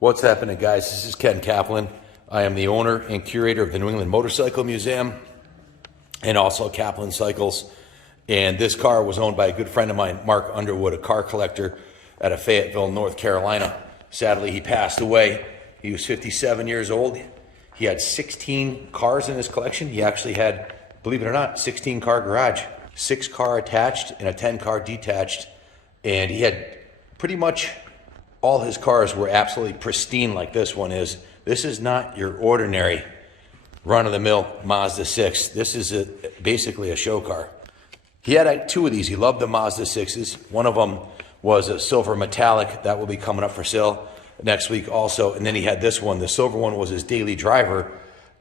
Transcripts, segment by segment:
What's happening, guys? This is Ken Kaplan. I am the owner and curator of the New England Motorcycle Museum and also Kaplan Cycles. And this car was owned by a good friend of mine, Mark Underwood, a car collector out of Fayetteville, North Carolina. Sadly, he passed away. He was 57 years old. He had 16 cars in his collection. He actually had, believe it or not, 16 car garage, 6 car attached and a 10 car detached. And he had pretty much all his cars were absolutely pristine like this one is. This is not your ordinary run-of-the-mill Mazda 6. This is basically a show car. He had 2 of these. He loved the Mazda 6s. One of them was a silver metallic. That will be coming up for sale next week also. And then he had this one. The silver one was his daily driver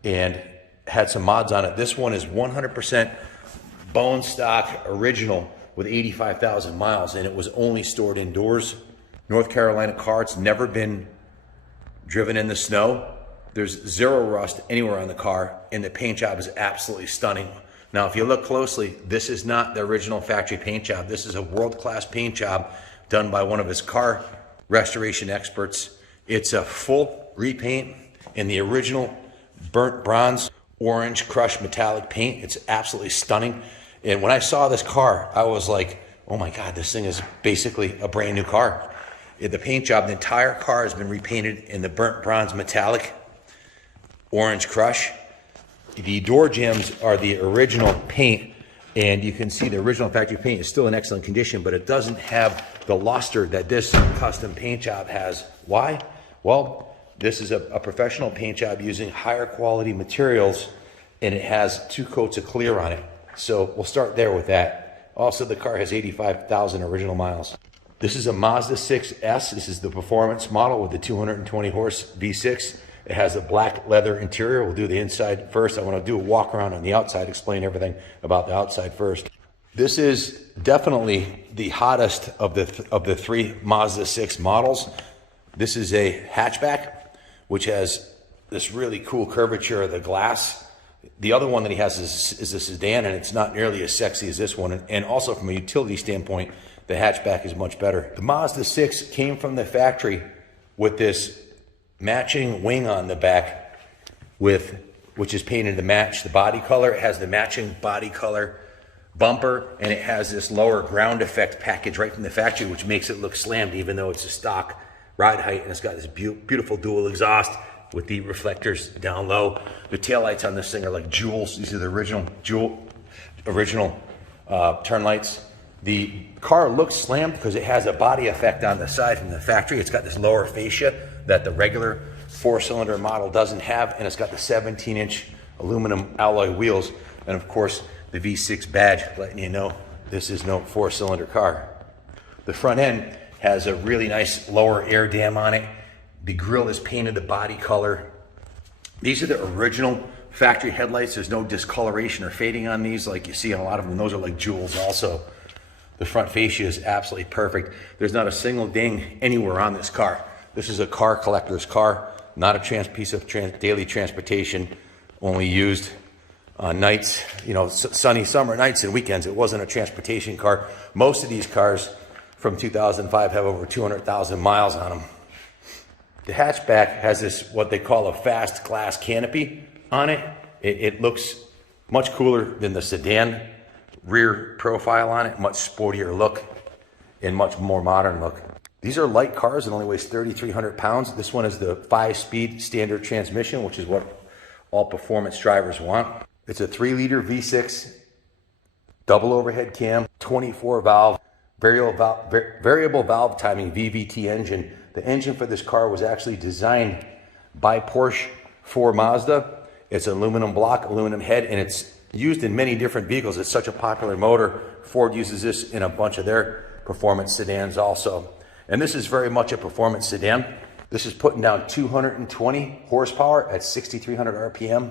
and had some mods on it. This one is 100% bone stock original with 85,000 miles, and it was only stored indoors. North Carolina car. It's never been driven in the snow. There's 0 rust anywhere on the car, and the paint job is absolutely stunning. Now, if you look closely, this is not the original factory paint job. This is a world-class paint job done by one of his car restoration experts. It's a full repaint in the original burnt bronze, orange crushed metallic paint. It's absolutely stunning. And when I saw this car, I was like, oh my God, this thing is basically a brand new car. The paint job, the entire car has been repainted in the burnt bronze metallic, orange crush. The door jambs are the original paint, and you can see the original factory paint is still in excellent condition, but it doesn't have the luster that this custom paint job has. Why? Well, this is a professional paint job using higher quality materials, and it has 2 coats of clear on it. So we'll start there with that. Also, the car has 85,000 original miles. This is a Mazda 6S. This is the performance model with the 220 horse V6. It has a black leather interior. We'll do the inside first. I want to do a walk around on the outside, explain everything about the outside first. This is definitely the hottest of the 3 Mazda 6 models. This is a hatchback, which has this really cool curvature of the glass. The other one that he has is a sedan, and it's not nearly as sexy as this one. And also from a utility standpoint, the hatchback is much better. The Mazda 6 came from the factory with this matching wing on the back, which is painted to match the body color. It has the matching body color bumper, and it has this lower ground effect package right from the factory, which makes it look slammed even though it's a stock ride height, and it's got this beautiful dual exhaust with the reflectors down low. The taillights on this thing are like jewels. These are the original turn lights. The car looks slammed because it has a body effect on the side from the factory. It's got this lower fascia that the regular 4-cylinder model doesn't have, and it's got the 17-inch aluminum alloy wheels, and of course the V6 badge letting you know this is no 4-cylinder car. The front end has a really nice lower air dam on it. The grille is painted the body color. These are the original factory headlights. There's no discoloration or fading on these like you see on a lot of them. Those are like jewels also. The front fascia is absolutely perfect. There's not a single ding anywhere on this car. This is a car collector's car, not a piece of daily transportation, only used on nights, sunny summer nights and weekends. It wasn't a transportation car. Most of these cars from 2005 have over 200,000 miles on them. The hatchback has this, what they call a fast glass canopy on it. It looks much cooler than the sedan rear profile on it, much sportier look and much more modern look. These are light cars. It only weighs 3,300 pounds. This one is the 5-speed standard transmission, which is what all performance drivers want. It's a 3-liter V6, double overhead cam, 24 valve, variable valve timing VVT engine. The engine for this car was actually designed by Porsche for Mazda. It's an aluminum block, aluminum head, and it's used in many different vehicles. It's such a popular motor. Ford uses this in a bunch of their performance sedans also. And this is very much a performance sedan. This is putting down 220 horsepower at 6,300 RPM.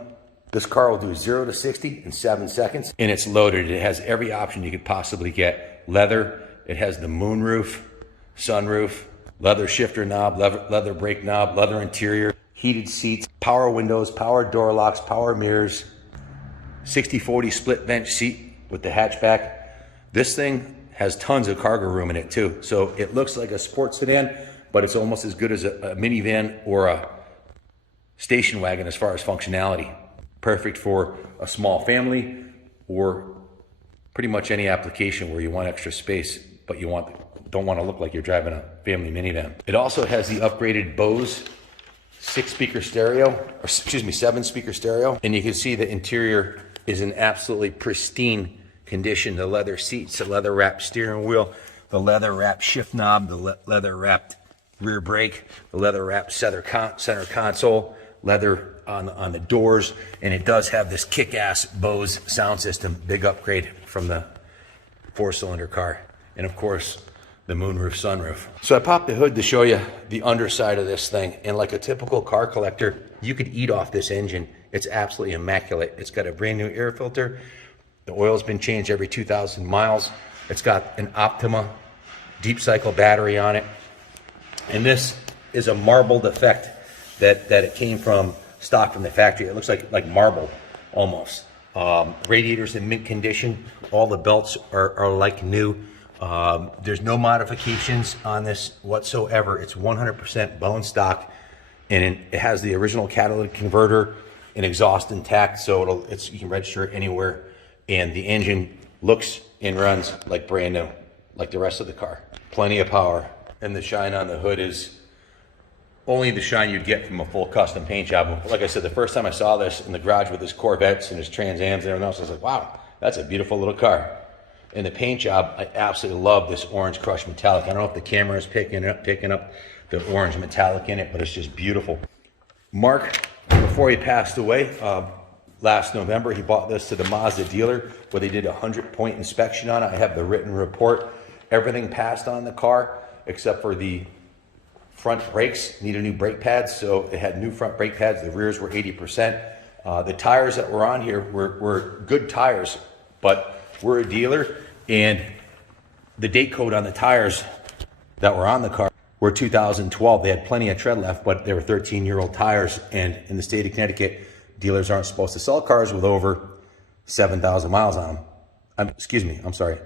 This car will do 0 to 60 in 7 seconds. And it's loaded. It has every option you could possibly get. Leather. It has the moonroof, sunroof, leather shifter knob, leather brake knob, leather interior, heated seats, power windows, power door locks, power mirrors, 60/40 split bench seat with the hatchback. This thing has tons of cargo room in it too. So it looks like a sports sedan, but it's almost as good as a minivan or a station wagon as far as functionality. Perfect for a small family or pretty much any application where you want extra space, but you don't want to look like you're driving a family minivan. It also has the upgraded Bose 7-speaker stereo. And you can see the interior is in absolutely pristine condition. The leather seats, the leather wrapped steering wheel, the leather wrapped shift knob, the leather wrapped rear brake, the leather wrapped center console, leather on the doors, and it does have this kick-ass Bose sound system, big upgrade from the 4-cylinder car. And of course, the moonroof sunroof. So I popped the hood to show you the underside of this thing, and like a typical car collector, you could eat off this engine. It's absolutely immaculate. It's got a brand new air filter. The oil's been changed every 2,000 miles. It's got an Optima deep cycle battery on it. And this is a marbled effect that it came from stock from the factory. It looks like marble almost. Radiators in mint condition. All the belts are like new. There's no modifications on this whatsoever. It's 100% bone stock, and it has the original catalytic converter and exhaust intact, so you can register it anywhere. And the engine looks and runs like brand new, like the rest of the car. Plenty of power, and the shine on the hood is only the shine you'd get from a full custom paint job. Like I said, the first time I saw this in the garage with his Corvettes and his Trans Ams and everything else, I was like, wow, that's a beautiful little car. And the paint job, I absolutely love this orange crushed metallic. I don't know if the camera is picking up the orange metallic in it, but it's just beautiful. Mark, before he passed away, last November, he bought this to the Mazda dealer where they did a 100-point inspection on it. I have the written report. Everything passed on the car except for the front brakes. Need a new brake pads, so it had new front brake pads. The rears were 80%. The tires that were on here were good tires, but we're a dealer, and the date code on the tires that were on the car were 2012. They had plenty of tread left, but they were 13-year-old tires, and in the state of Connecticut, dealers aren't supposed to sell cars with over 7,000 miles on them.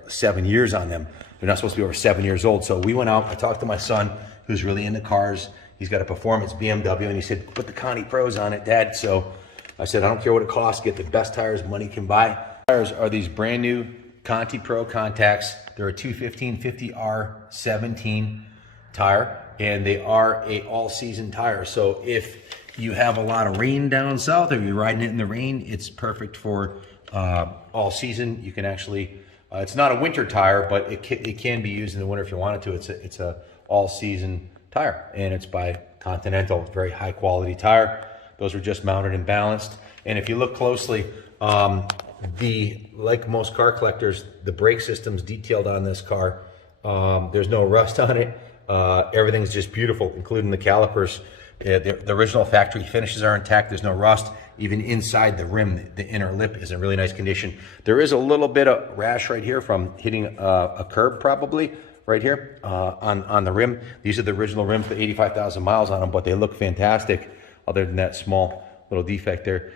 7 years on them. They're not supposed to be over 7 years old. So we went out, I talked to my son, who's really into cars. He's got a performance BMW, and he said, put the Conti Pros on it, Dad. So I said, I don't care what it costs, get the best tires money can buy. Tires are these brand new Conti Pro contacts. They're a 215/50R17 tire, and they are a all-season tire. So if you have a lot of rain down south, or you're riding it in the rain, it's perfect for all season. You can actually, it's not a winter tire, but it can be used in the winter if you wanted to. It's a all-season tire, and it's by Continental, very high-quality tire. Those are just mounted and balanced. And if you look closely, like most car collectors, the brake system's detailed on this car. There's no rust on it. Everything's just beautiful, including the calipers. The original factory finishes are intact. There's no rust. Even inside the rim, the inner lip is in really nice condition. There is a little bit of rash right here from hitting a curb, probably right here on the rim. These are the original rims with 85,000 miles on them, but they look fantastic other than that small little defect there.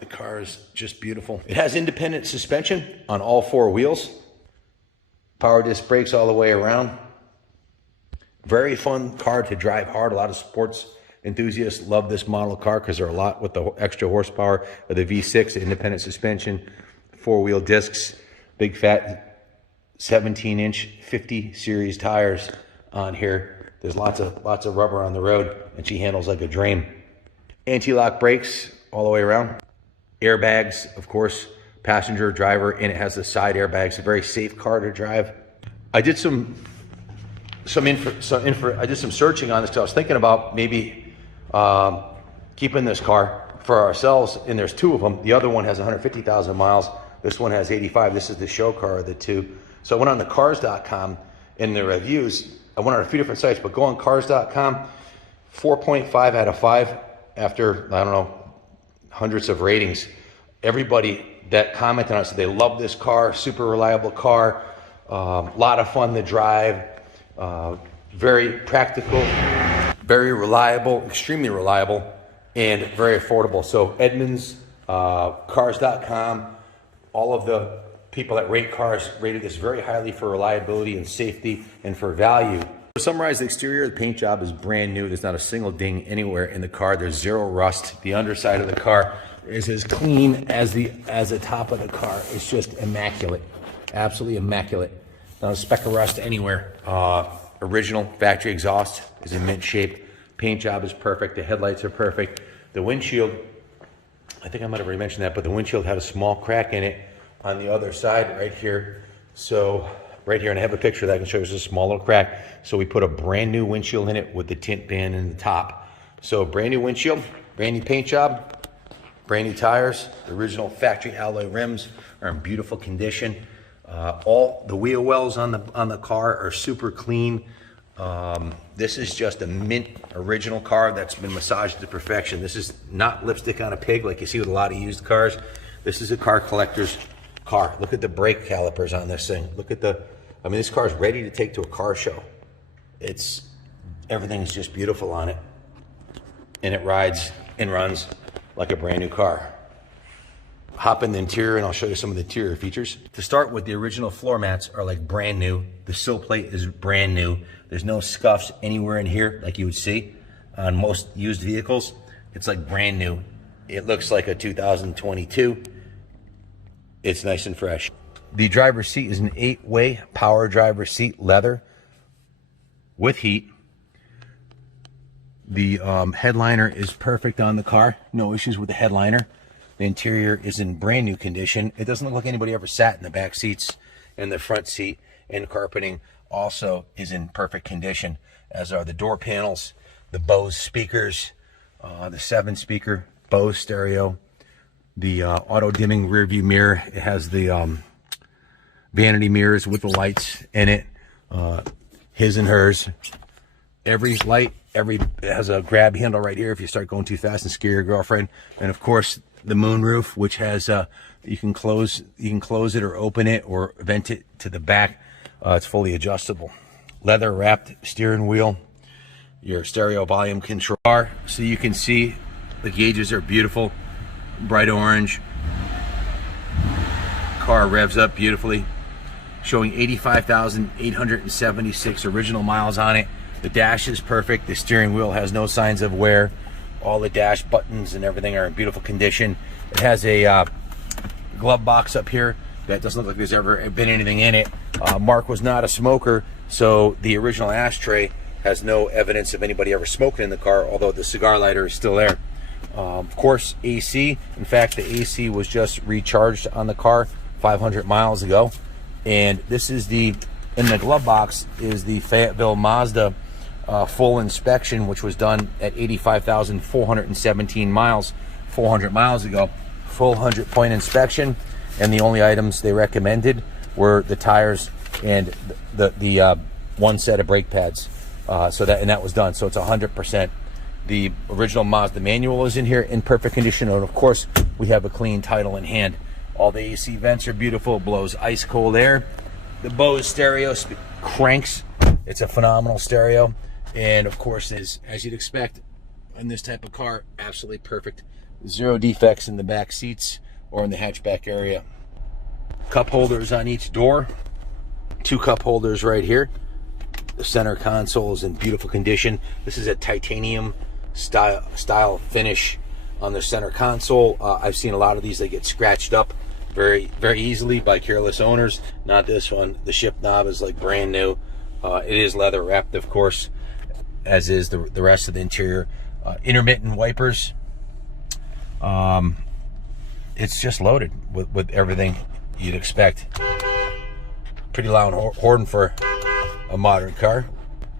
The car is just beautiful. It has independent suspension on all 4 wheels. Power disc brakes all the way around. Very fun car to drive hard. A lot of sports enthusiasts love this model car because they're a lot with the extra horsepower of the V6, the independent suspension, 4-wheel discs, big fat 17-inch 50 series tires on here. There's lots of rubber on the road, and she handles like a dream. Anti-lock brakes all the way around. Airbags, of course, passenger, driver, and it has the side airbags. A very safe car to drive. I did some searching on this because I was thinking about maybe keeping this car for ourselves, and there's 2 of them. The other one has 150,000 miles. This one has 85. This is the show car of the 2. So I went on the cars.com, and the reviews, I went on a few different sites, but go on cars.com, 4.5 out of 5 after, I don't know, hundreds of ratings. Everybody that commented on it said they love this car, super reliable car, lot of fun to drive, very practical, very reliable, extremely reliable, and very affordable. So Edmunds, cars.com, all of the people that rate cars rated this very highly for reliability and safety and for value. To summarize the exterior, the paint job is brand new. There's not a single ding anywhere in the car. There's zero rust. The underside of the car is as clean as the top of the car. It's just immaculate, absolutely immaculate. Not a speck of rust anywhere. Original factory exhaust is in mint shape. Paint job is perfect. The headlights are perfect. The windshield, I think I might have already mentioned that, but the windshield had a small crack in it on the other side right here. So right here, and I have a picture that I can show you. It's a small little crack. So we put a brand new windshield in it with the tint band in the top. So brand new windshield, brand new paint job, brand new tires. The original factory alloy rims are in beautiful condition. All the wheel wells on the car are super clean. This is just a mint original car that's been massaged to perfection. This is not lipstick on a pig like you see with a lot of used cars. This is a car collector's car. Look at the brake calipers on this thing. Look at this car is ready to take to a car show. Everything's just beautiful on it. And it rides and runs like a brand new car. Hop in the interior and I'll show you some of the interior features. To start with, the original floor mats are like brand new. The sill plate is brand new. There's no scuffs anywhere in here like you would see on most used vehicles. It's like brand new. It looks like a 2022. It's nice and fresh. The driver's seat is an 8-way power driver's seat, leather with heat. The headliner is perfect on the car. No issues with the headliner. The interior is in brand new condition. It doesn't look like anybody ever sat in the back seats, and the front seat and carpeting also is in perfect condition, as are the door panels, the Bose speakers, the 7-speaker Bose stereo, the auto-dimming rear view mirror. It has the vanity mirrors with the lights in it, his and hers. Every light, it has a grab handle right here if you start going too fast and scare your girlfriend. And of course, the moonroof, which has you can close it or open it or vent it to the back. It's fully adjustable. Leather wrapped steering wheel, your stereo volume control. So you can see the gauges are beautiful, bright orange. Car revs up beautifully, showing 85,876 original miles on it. The dash is perfect. The steering wheel has no signs of wear. All the dash buttons and everything are in beautiful condition. It has a glove box up here that doesn't look like there's ever been anything in it. Mark was not a smoker, so the original ashtray has no evidence of anybody ever smoking in the car, although the cigar lighter is still there. Of course, AC. In fact, the AC was just recharged on the car 500 miles ago. And this is in the glove box is the Fayetteville Mazda full inspection, which was done at 85,417 miles 400 miles ago. Full 100-point inspection, and the only items they recommended were the tires and the one set of brake pads. That was done. So it's 100%. The original Mazda manual is in here in perfect condition, and of course we have a clean title in hand. All the AC vents are beautiful. It blows ice cold air. The Bose stereo cranks. It's a phenomenal stereo. And of course, as you'd expect in this type of car, absolutely perfect. Zero defects in the back seats or in the hatchback area. Cup holders on each door. 2 cup holders right here. The center console is in beautiful condition. This is a titanium style finish on the center console. I've seen a lot of these that get scratched up very, very easily by careless owners. Not this one. The shift knob is like brand new. It is leather wrapped, of course, as is the rest of the interior. Intermittent wipers. It's just loaded with everything you'd expect. Pretty loud horn for a modern car.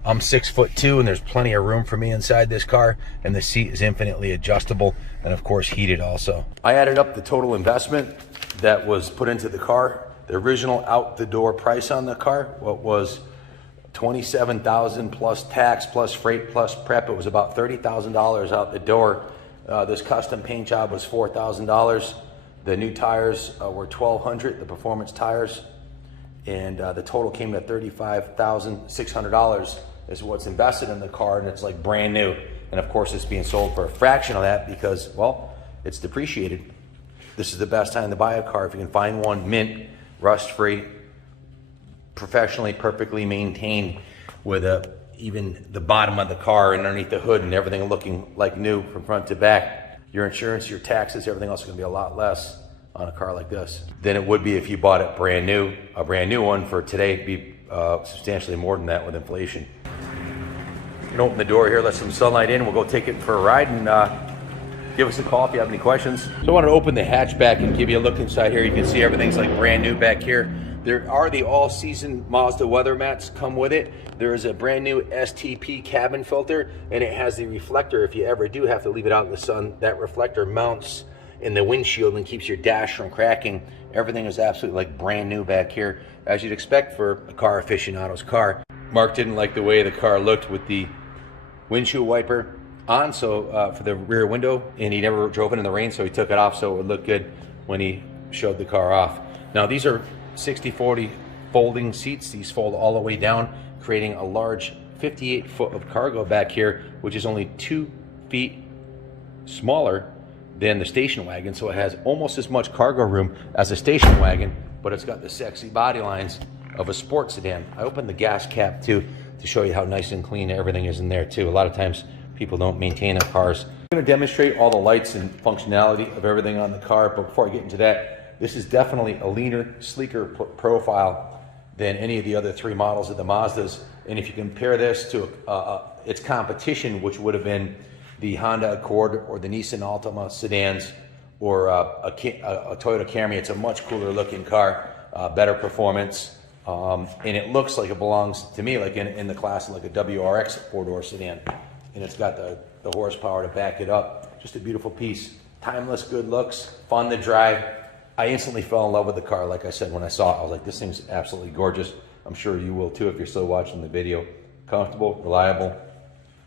I'm 6'2", and there's plenty of room for me inside this car, and the seat is infinitely adjustable and of course heated also. I added up the total investment that was put into the car. The original out the door price on the car, what was $27,000 plus tax plus freight plus prep. It was about $30,000 out the door. This custom paint job was $4,000. The new tires were $1,200, the performance tires, and the total came to $35,600 is what's invested in the car, and it's like brand new. And of course, it's being sold for a fraction of that because, well, it's depreciated. This is the best time to buy a car if you can find one mint, rust-free, professionally, perfectly maintained, with a even the bottom of the car and underneath the hood and everything looking like new from front to back, your insurance, your taxes, everything else is going to be a lot less on a car like this than it would be if you bought it brand new. A brand new one for today would be substantially more than that with inflation. You can open the door here, let some sunlight in. We'll go take it for a ride and give us a call if you have any questions. So I wanted to open the hatchback and give you a look inside here. You can see everything's like brand new back here. There are the all-season Mazda weather mats come with it. There is a brand new STP cabin filter, and it has the reflector. If you ever do have to leave it out in the sun, that reflector mounts in the windshield and keeps your dash from cracking. Everything is absolutely like brand new back here, as you'd expect for a car aficionado's car. Mark didn't like the way the car looked with the windshield wiper on, so for the rear window, and he never drove it in the rain, so he took it off so it would look good when he showed the car off. Now these are 60/40 folding seats. These fold all the way down, creating a large 58 foot of cargo back here, which is only 2 feet smaller than the station wagon, so it has almost as much cargo room as a station wagon, but it's got the sexy body lines of a sports sedan. I opened the gas cap too to show you how nice and clean everything is in there too. A lot of times people don't maintain their cars. I'm going to demonstrate all the lights and functionality of everything on the car, but before I get into that, this is definitely a leaner, sleeker profile than any of the other 3 models of the Mazdas. And if you compare this to its competition, which would have been the Honda Accord or the Nissan Altima sedans or a Toyota Camry, it's a much cooler looking car, better performance, and it looks like it belongs to me like in the class of like a WRX 4-door sedan. And it's got the horsepower to back it up. Just a beautiful piece. Timeless, good looks, fun to drive. I instantly fell in love with the car. Like I said, when I saw it, I was like, this thing's absolutely gorgeous. I'm sure you will too if you're still watching the video. Comfortable, reliable,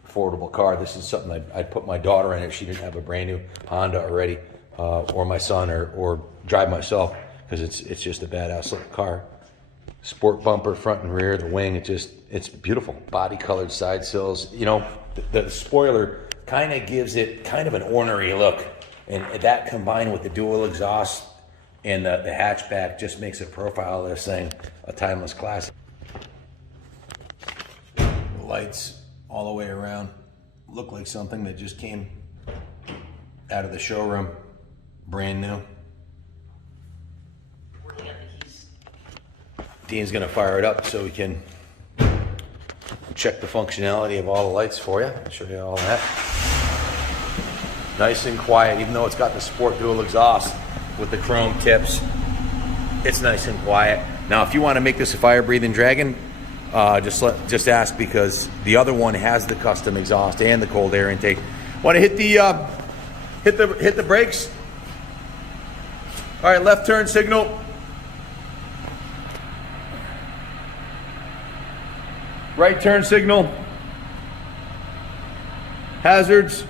affordable car. This is something I'd put my daughter in if she didn't have a brand new Honda already, or my son, or drive myself, because it's just a badass looking car. Sport bumper, front and rear, the wing, it's beautiful. Body colored side sills. You know, the spoiler kind of gives it kind of an ornery look, and that combined with the dual exhaust and the hatchback just makes a profile of this thing a timeless classic. The lights all the way around look like something that just came out of the showroom, brand new. Dean's gonna fire it up so we can check the functionality of all the lights for you. I'll show you all that. Nice and quiet, even though it's got the sport dual exhaust with the chrome tips. It's nice and quiet. Now, if you want to make this a fire-breathing Dragon, just ask, because the other one has the custom exhaust and the cold air intake. Want to hit the brakes? All right, left turn signal. Right turn signal. Hazards.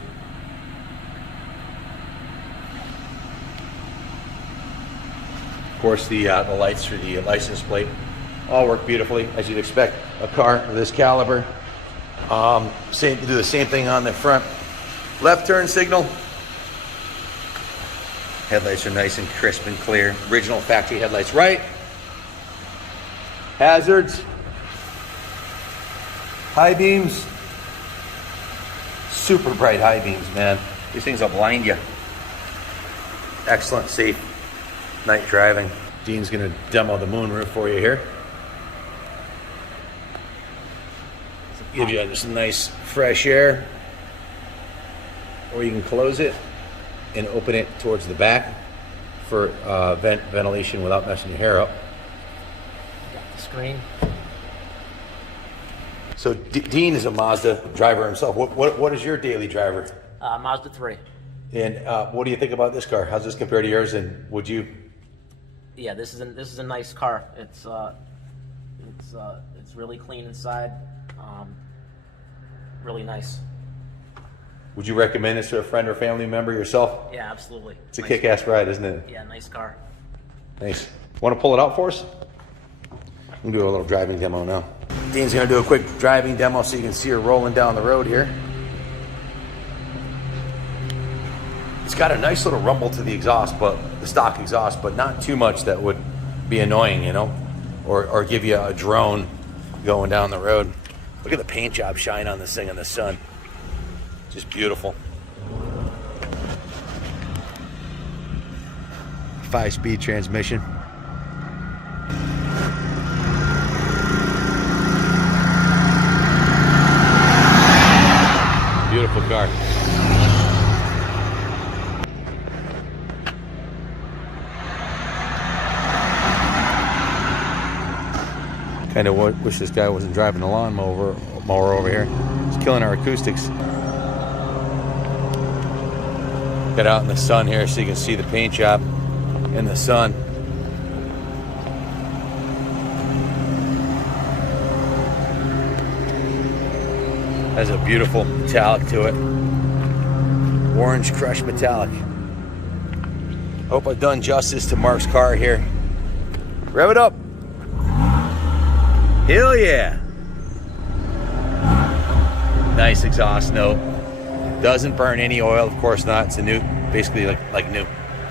Of course, the lights through the license plate all work beautifully, as you'd expect a car of this caliber. Do the same thing on the front. Left turn signal. Headlights are nice and crisp and clear. Original factory headlights. Right. Hazards. High beams. Super bright high beams, man. These things will blind you. Excellent, safe night driving. Dean's gonna demo the moonroof for you here. Give you some nice fresh air. Or you can close it and open it towards the back for ventilation without messing your hair up. Got the screen. So Dean is a Mazda driver himself. What is your daily driver? Mazda 3. And what do you think about this car? How's this compare to yours? And would you? Yeah, this is a nice car. It's really clean inside. Really nice. Would you recommend this to a friend or family member yourself? Yeah, absolutely. It's a nice kick-ass ride, isn't it? Yeah, nice car. Nice. Want to pull it out for us? We'll do a little driving demo now. Dean's going to do a quick driving demo so you can see her rolling down the road here. It's got a nice little rumble to the exhaust, but the stock exhaust, but not too much that would be annoying, you know, or give you a drone going down the road. Look at the paint job shine on this thing in the sun. Just beautiful. 5-speed transmission. Beautiful car. Kind of wish this guy wasn't driving the lawnmower over here. It's killing our acoustics. Get out in the sun here so you can see the paint job in the sun. Has a beautiful metallic to it. Orange crushed metallic. Hope I've done justice to Mark's car here. Rev it up. Hell yeah. Nice exhaust note. Doesn't burn any oil, of course not. It's a new, basically like new.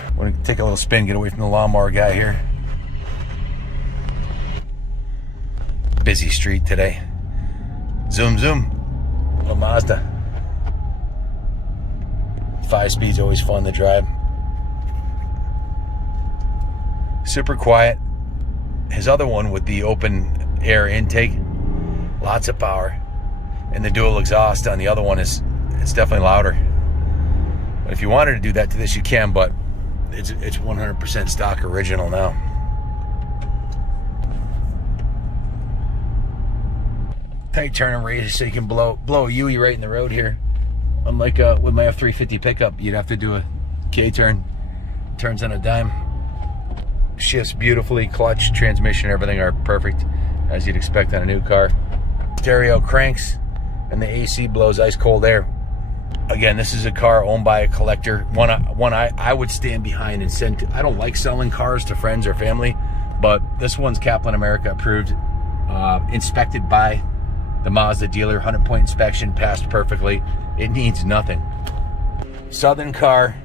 I'm gonna take a little spin, get away from the lawnmower guy here. Busy street today. Zoom, zoom. Little Mazda. 5-speed's always fun to drive. Super quiet. His other one with the open air intake, lots of power, and the dual exhaust on the other one it's definitely louder. But if you wanted to do that to this, you can, but it's 100% stock original now. Tight turning radius so you can blow a U-E right in the road here. Unlike with my F350 pickup, you'd have to do a K-turn. Turns on a dime. Shifts beautifully, clutch, transmission, everything are perfect as you'd expect on a new car. Stereo cranks, and the AC blows ice cold air. Again, this is a car owned by a collector. One I would stand behind and send to. I don't like selling cars to friends or family, but this one's Kaplan America approved, inspected by the Mazda dealer, 100-point inspection, passed perfectly. It needs nothing. Southern car,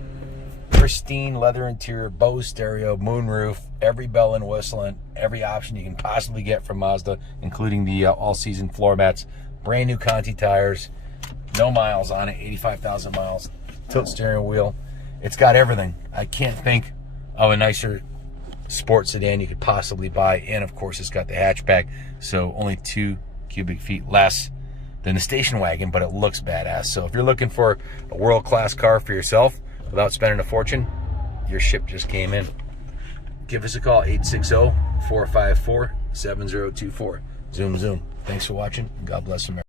pristine leather interior, Bose stereo, moonroof, every bell and whistle, and every option you can possibly get from Mazda, including the all-season floor mats. Brand new Conti tires, no miles on it, 85,000 miles. Tilt steering wheel. It's got everything. I can't think of a nicer sports sedan you could possibly buy, and of course it's got the hatchback, so only 2 cubic feet less than the station wagon, but it looks badass. So if you're looking for a world-class car for yourself without spending a fortune, your ship just came in. Give us a call, 860-454-7024. Zoom, zoom. Thanks for watching. God bless America.